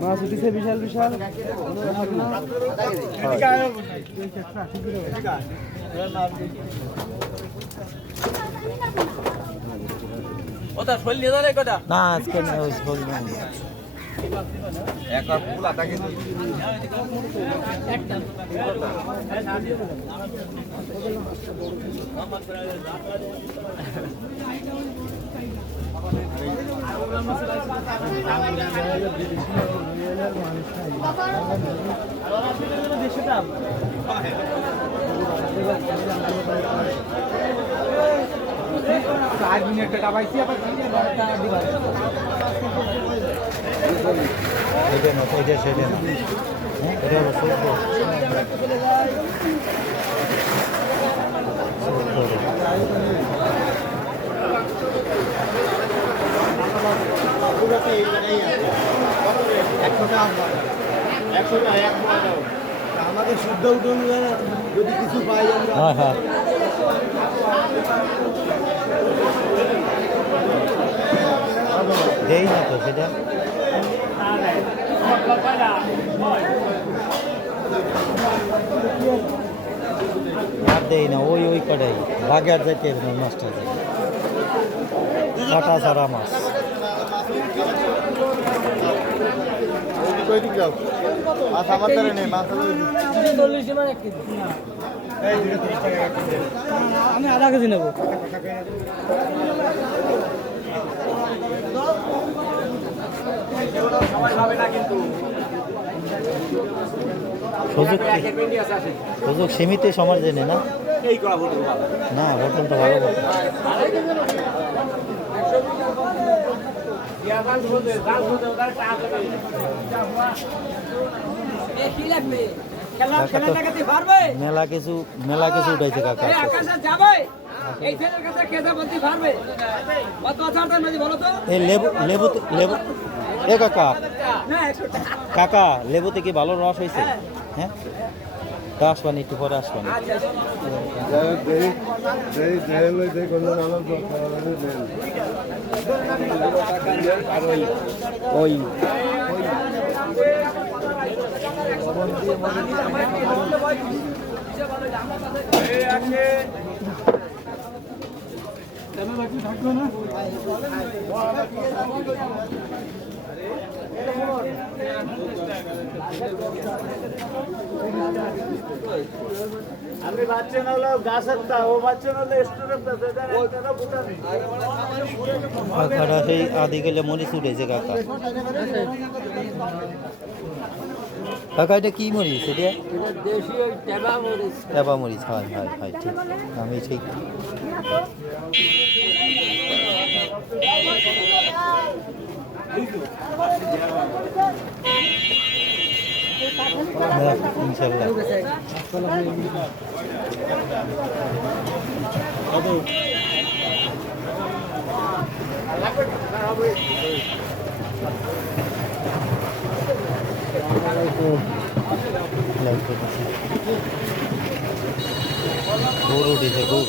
মাছ উঠেছে বিশাল বিশাল না আজকে আমাদের শুদ্ধ উঠুন যদি কিছু পাই দেই না তো সেটা আর দেই না ওই ওই কটাই বাগের যাইতে মাছটা যাই কাটা ছাড়া মাছ আমি আধা কেজি নেবো সুযোগ সীমিত সমাজ জেনে না না বোতলটা ভালো মেলা কিছু উঠাইছে কাকা এই লেবু লেবু লেবু এ কাকা কাকা লেবুতে কি ভালো রস হয়েছে হ্যাঁ তা আসবানি একটু পরে আসবানি ওই থাকলো না আমি বাচ্চা না হলো গাছ একটা ও বাচ্চা না হলে স্টুডেন্ট কাকাটা সেই আদি গেলে মরিচ উঠেছে কাকা কাকা এটা কি মরিচ এটা টেবা মরিচ হয় হয় হয় ঠিক আমি ঠিক ইনশাল্লাহ গরু উঠেছে গরু